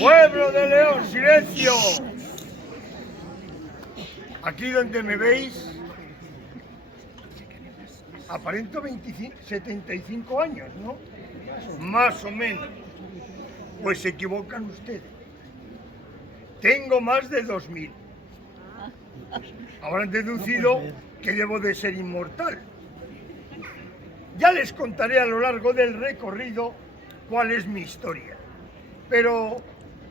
Pueblo de León, silencio. Aquí donde me veis, aparento 75 años, ¿no? Más o menos. Pues se equivocan ustedes. Tengo más de 2000. Habrán deducido que debo de ser inmortal. Ya les contaré a lo largo del recorrido cuál es mi historia. Pero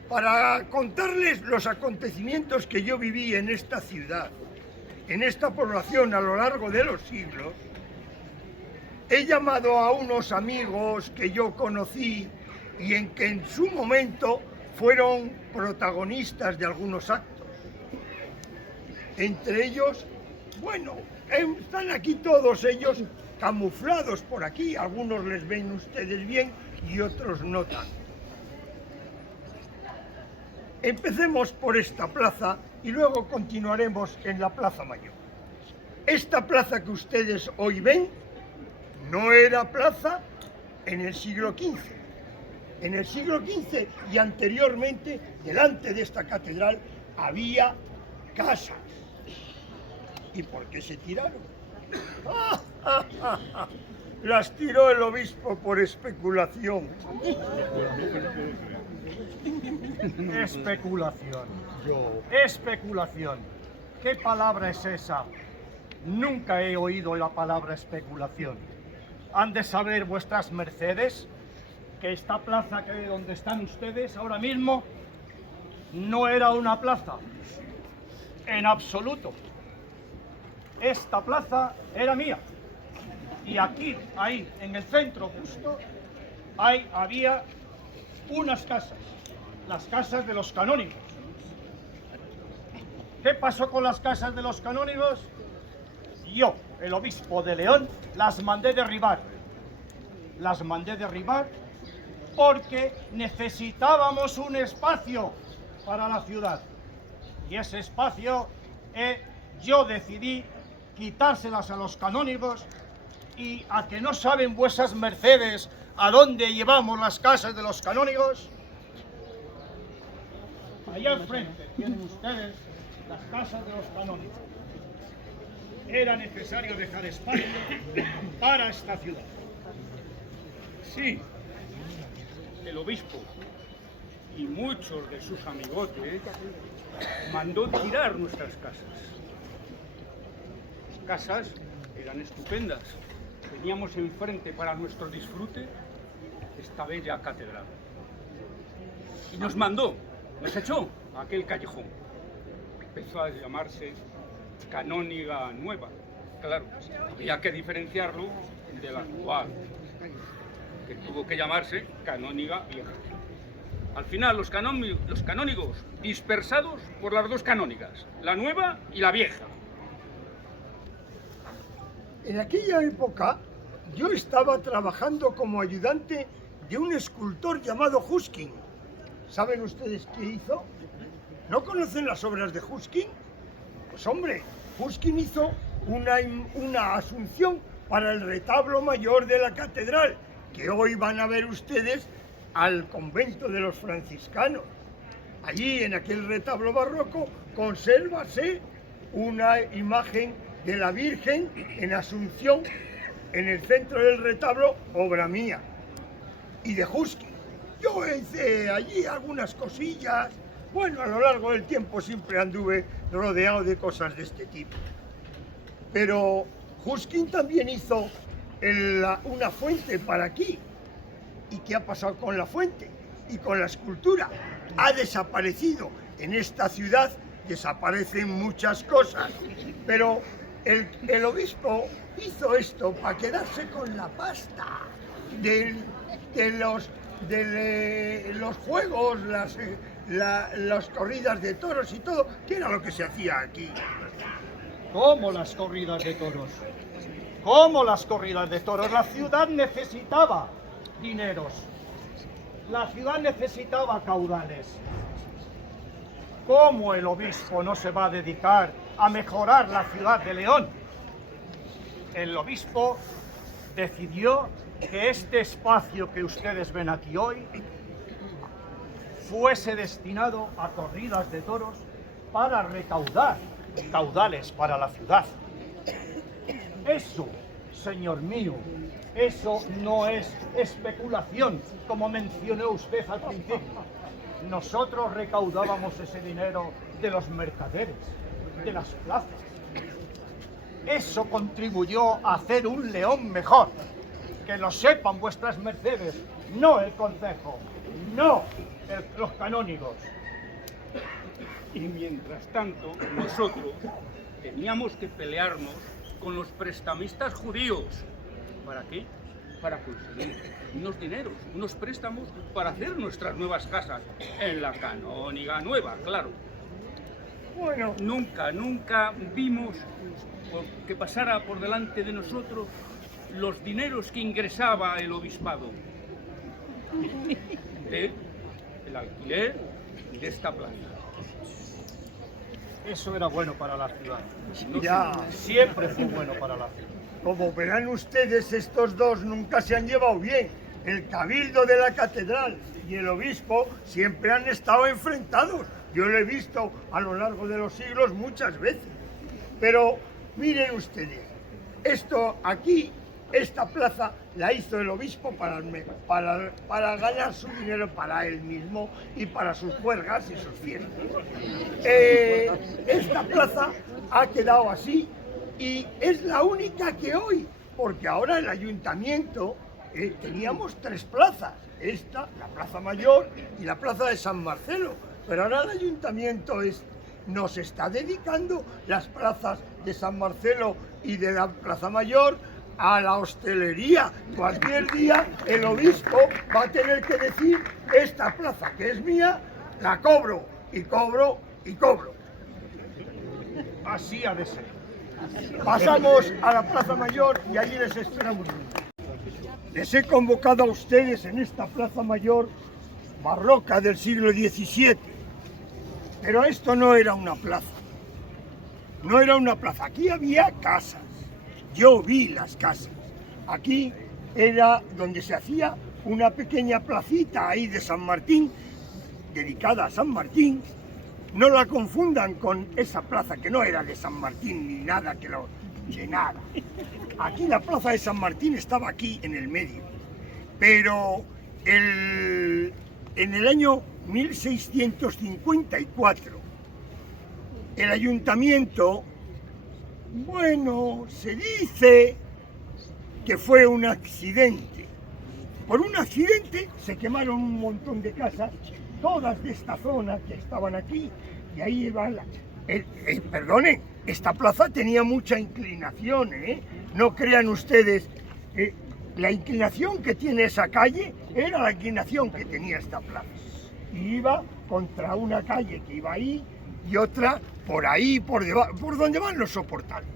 para contarles los acontecimientos que yo viví en esta ciudad, en esta población a lo largo de los siglos, he llamado a unos amigos que yo conocí y que en su momento fueron protagonistas de algunos actos. Entre ellos, bueno, están aquí todos ellos camuflados por aquí. Algunos les ven ustedes bien y otros no tanto. Empecemos por esta plaza y luego continuaremos en la Plaza Mayor. Esta plaza que ustedes hoy ven no era plaza en el siglo XV. En el siglo XV y anteriormente, delante de esta catedral, había casas. ¿Y por qué se tiraron? Las tiró el obispo por especulación. Especulación. Especulación. ¿Qué palabra es esa? Nunca he oído la palabra especulación. Han de saber vuestras mercedes que esta plaza que donde están ustedes ahora mismo no era una plaza. En absoluto. Esta plaza era mía. Y aquí, ahí, en el centro justo, había unas casas. Las casas de los canónigos. ¿Qué pasó con las casas de los canónigos? Yo, el obispo de León, las mandé derribar. Las mandé derribar porque necesitábamos un espacio para la ciudad. Y ese espacio yo decidí quitárselas a los canónigos y a que no saben vuesas mercedes a dónde llevamos las casas de los canónigos. Allá enfrente tienen ustedes las casas de los canónigos. Era necesario dejar espacio para esta ciudad. Sí, el obispo y muchos de sus amigotes mandó tirar nuestras casas. Las casas eran estupendas. Teníamos enfrente para nuestro disfrute esta bella catedral. Y nos echó a aquel callejón. Empezó a llamarse Canóniga Nueva. Claro, había que diferenciarlo de la actual, que tuvo que llamarse Canóniga Vieja. Al final, los canónigos dispersados por las dos canónigas, la nueva y la vieja. En aquella época yo estaba trabajando como ayudante de un escultor llamado Husking. ¿Saben ustedes qué hizo? ¿No conocen las obras de Husking? Pues hombre, Husking hizo una asunción para el retablo mayor de la catedral, que hoy van a ver ustedes al convento de los franciscanos. Allí, en aquel retablo barroco, consérvase una imagen de la Virgen en Asunción, en el centro del retablo, obra mía y de Husking. Yo hice allí algunas cosillas. Bueno, a lo largo del tiempo siempre anduve rodeado de cosas de este tipo. Pero Husking también hizo una fuente para aquí. ¿Y qué ha pasado con la fuente? Y con la escultura. Ha desaparecido. En esta ciudad desaparecen muchas cosas. Pero el obispo hizo esto para quedarse con la pasta de los juegos, las corridas de toros y todo, que era lo que se hacía aquí. ¿Cómo las corridas de toros? ¿Cómo las corridas de toros? La ciudad necesitaba dineros. La ciudad necesitaba caudales. ¿Cómo el obispo no se va a dedicar a mejorar la ciudad de León? El obispo decidió que este espacio que ustedes ven aquí hoy fuese destinado a corridas de toros para recaudar caudales para la ciudad. Eso, señor mío, eso no es especulación, como mencionó usted al principio. Nosotros recaudábamos ese dinero de los mercaderes, de las plazas. Eso contribuyó a hacer un León mejor. Que lo sepan vuestras mercedes, no el concejo, no los canónigos. Y mientras tanto, nosotros teníamos que pelearnos con los prestamistas judíos. ¿Para qué? Para conseguir unos dineros, unos préstamos para hacer nuestras nuevas casas. En la canóniga nueva, claro. Bueno, Nunca vimos que pasara por delante de nosotros los dineros que ingresaba el obispado. El alquiler de esta plaza. Eso era bueno para la ciudad. ya, Siempre fue bueno para la ciudad. como verán ustedes, estos dos nunca se han llevado bien. El cabildo de la catedral y el obispo siempre han estado enfrentados. Yo lo he visto a lo largo de los siglos muchas veces. Pero miren ustedes, esto aquí, esta plaza la hizo el obispo para ganar su dinero para él mismo y para sus juergas y sus fiestas. Esta plaza ha quedado así y es la única que hoy, porque ahora el ayuntamiento teníamos tres plazas, esta, la Plaza Mayor y la Plaza de San Marcelo, pero ahora el ayuntamiento nos está dedicando las plazas de San Marcelo y de la Plaza Mayor a la hostelería. Cualquier día el obispo va a tener que decir: esta plaza que es mía, la cobro, y cobro, y cobro. Así ha de ser. Pasamos a la Plaza Mayor y allí les esperamos. Les he convocado a ustedes en esta Plaza Mayor barroca del siglo XVII. Pero esto no era una plaza. No era una plaza. Aquí había casas. Yo vi las casas. Aquí era donde se hacía una pequeña placita ahí de San Martín, dedicada a San Martín. No la confundan con esa plaza que no era de San Martín ni nada de nada. Aquí la plaza de San Martín estaba aquí en el medio. Pero en el año 1654 el ayuntamiento, bueno, se dice que fue un accidente. Por un accidente se quemaron un montón de casas, todas de esta zona que estaban aquí, y ahí iban perdonen, esta plaza tenía mucha inclinación, ¿eh? No crean ustedes, la inclinación que tiene esa calle era la inclinación que tenía esta plaza. Y iba contra una calle que iba ahí y otra por ahí, por debajo, por donde van los soportales.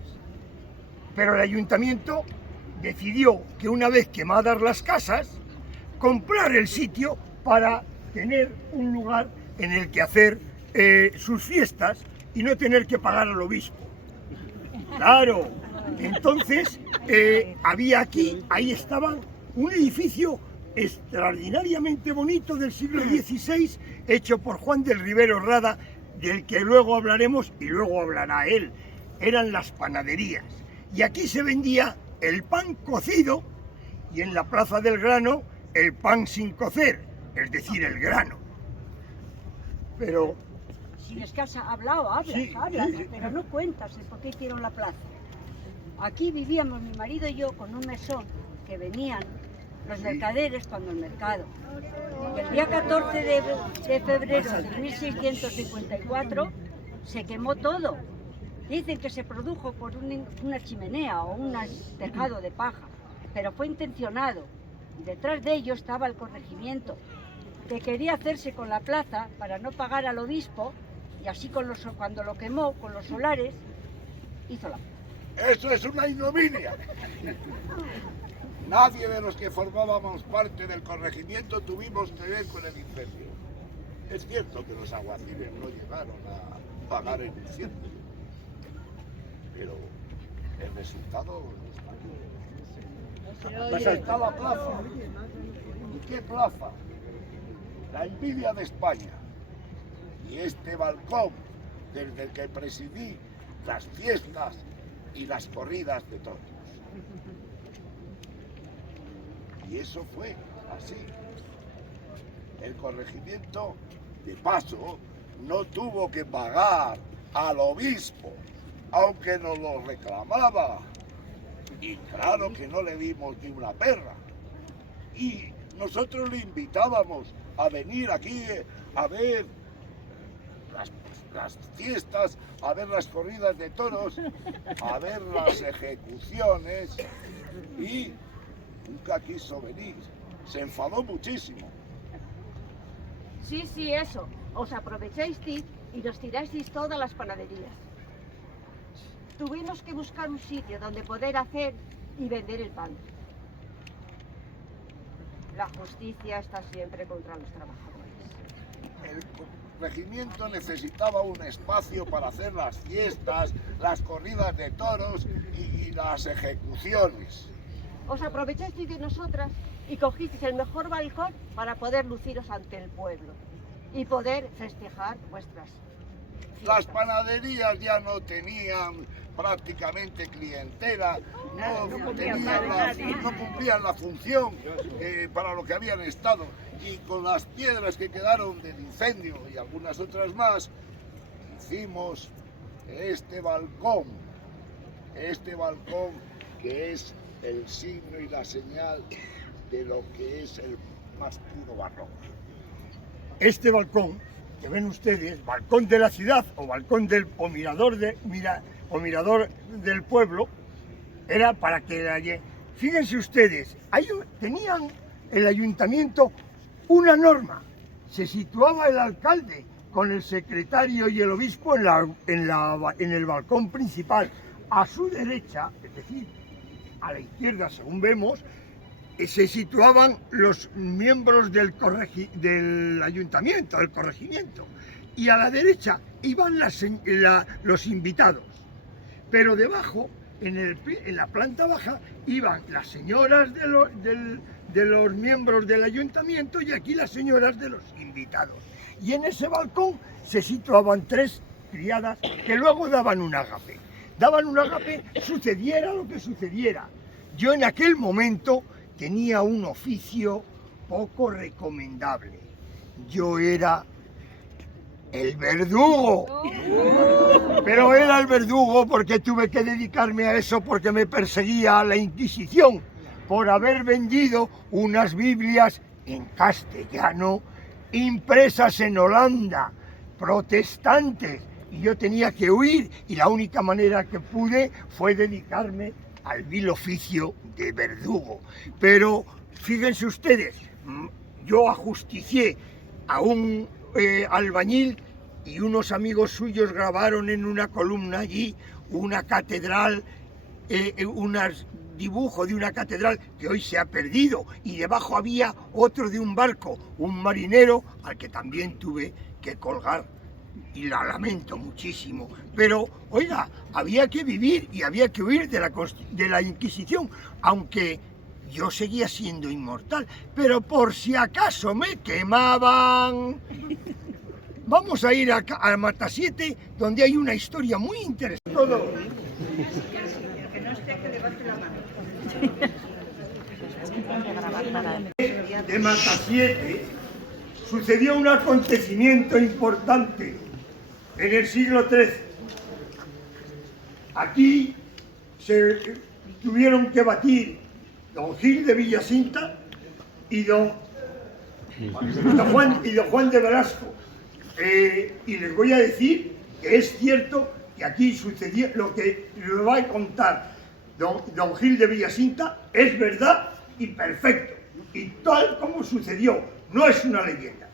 Pero el ayuntamiento decidió que una vez quemadas las casas, comprar el sitio para tener un lugar en el que hacer sus fiestas y no tener que pagar al obispo. Claro, entonces había aquí, ahí estaba un edificio extraordinariamente bonito del siglo XVI, hecho por Juan del Rivero Rada, del que luego hablaremos y luego hablará él. Eran las panaderías. Y aquí se vendía el pan cocido y en la Plaza del Grano el pan sin cocer, es decir, el grano. Pero... Si es que has hablado, Sí, pero no cuentas el por qué hicieron la plaza. Aquí vivíamos mi marido y yo con un mesón que venían los mercaderes cuando el mercado. Y el día 14 de febrero de 1654 se quemó todo. Dicen que se produjo por una chimenea o un tejado de paja, pero fue intencionado. Detrás de ello estaba el corregimiento, que quería hacerse con la plaza para no pagar al obispo, y así cuando lo quemó con los solares, hizo la plaza. ¡Eso es una ignominia! Nadie de los que formábamos parte del corregimiento tuvimos que ver con el incendio. Es cierto que los alguaciles no llegaron a pagar el incendio, pero el resultado está. Pues está la plaza. ¿Y qué plaza? la envidia de España. Y este balcón, desde el que presidí las fiestas y las corridas de toros. Y eso fue así. El corregimiento, de paso, no tuvo que pagar al obispo, aunque nos lo reclamaba. Y claro que no le dimos ni una perra. Y nosotros le invitábamos a venir aquí a ver las fiestas, a ver las corridas de toros, a ver las ejecuciones, y nunca quiso venir. Se enfadó muchísimo. Sí, eso. Os aprovechasteis y nos tirasteis todas las panaderías. Tuvimos que buscar un sitio donde poder hacer y vender el pan. La justicia está siempre contra los trabajadores. El regimiento necesitaba un espacio para hacer las fiestas, las corridas de toros y las ejecuciones. Os aprovechasteis de nosotras y cogisteis el mejor balcón para poder luciros ante el pueblo y poder festejar vuestras fiestas. Las panaderías ya no tenían prácticamente clientela, no cumplían la función para lo que habían estado, y con las piedras que quedaron del incendio y algunas otras más, hicimos este balcón que es el signo y la señal de lo que es el más puro barroco. Este balcón que ven ustedes, balcón de la ciudad o balcón del o mirador del pueblo, era para que fíjense ustedes, tenían el ayuntamiento una norma. Se situaba el alcalde con el secretario y el obispo en el balcón principal. A su derecha, es decir, a la izquierda, según vemos, se situaban los miembros del ayuntamiento, del corregimiento, y a la derecha iban los invitados. Pero debajo, en la planta baja, iban las señoras de los miembros del ayuntamiento y aquí las señoras de los invitados. Y en ese balcón se situaban 3 criadas que luego daban un agape. Daban un agape, sucediera lo que sucediera. Yo en aquel momento tenía un oficio poco recomendable. Yo era el verdugo. Pero era el verdugo porque tuve que dedicarme a eso, porque me perseguía la Inquisición por haber vendido unas Biblias en castellano impresas en Holanda, protestantes, y yo tenía que huir, y la única manera que pude fue dedicarme al vil oficio de verdugo. Pero fíjense ustedes, yo ajusticié a un albañil, y unos amigos suyos grabaron en una columna allí una catedral, un dibujo de una catedral que hoy se ha perdido, y debajo había otro de un barco, un marinero al que también tuve que colgar, y la lamento muchísimo. Pero, oiga, había que vivir y había que huir de la Inquisición, aunque yo seguía siendo inmortal, pero por si acaso me quemaban. Vamos a ir a Matasiete, donde hay una historia muy interesante. De Matasiete sucedió un acontecimiento importante en el siglo XIII. Aquí se tuvieron que batir don Gil de Villacinta y don Juan de Velasco. Y les voy a decir que es cierto que aquí sucedió lo que le va a contar don Gil de Villacinta, es verdad y perfecto, y tal como sucedió, no es una leyenda.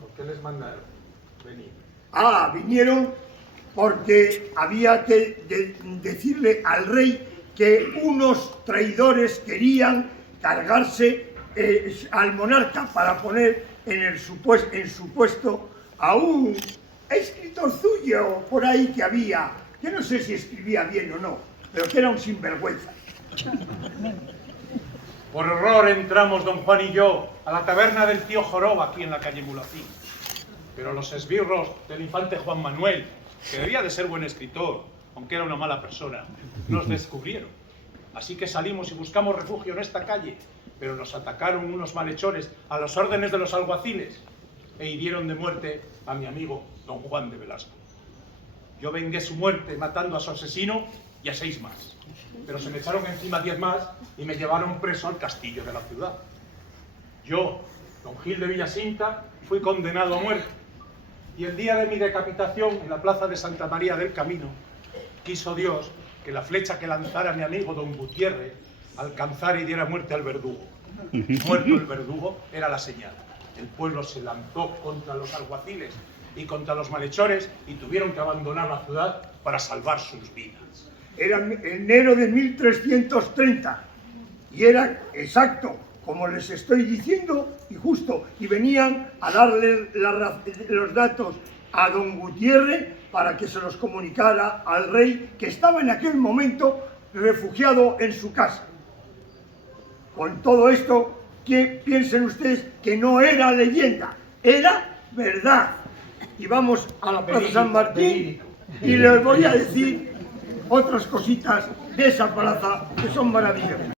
¿Por qué les mandaron venir? Vinieron porque había que decirle al rey que unos traidores querían cargarse al monarca para poner en su puesto a un escritor suyo por ahí que había, que no sé si escribía bien o no, pero que era un sinvergüenza. Por error entramos don Juan y yo a la taberna del tío Joroba aquí en la calle Mulacín. Pero los esbirros del infante Juan Manuel, que debía de ser buen escritor, aunque era una mala persona, nos descubrieron. Así que salimos y buscamos refugio en esta calle, pero nos atacaron unos malhechores a las órdenes de los alguaciles e hirieron de muerte a mi amigo don Juan de Velasco. Yo vengué su muerte matando a su asesino y a 6 más, pero se me echaron encima 10 más y me llevaron preso al castillo de la ciudad. Yo, don Gil de Villasinta, fui condenado a muerte y el día de mi decapitación en la plaza de Santa María del Camino, quiso Dios que la flecha que lanzara mi amigo don Gutiérrez alcanzara y diera muerte al verdugo. Muerto el verdugo era la señal. El pueblo se lanzó contra los alguaciles y contra los malhechores y tuvieron que abandonar la ciudad para salvar sus vidas. Era enero de 1330 y era exacto como les estoy diciendo y justo, y venían a darle los datos a don Gutiérrez para que se los comunicara al rey, que estaba en aquel momento refugiado en su casa. Con todo esto, ¿qué piensen ustedes? Que no era leyenda, era verdad. Y vamos a la Plaza San Martín y les voy a decir otras cositas de esa plaza que son maravillosas.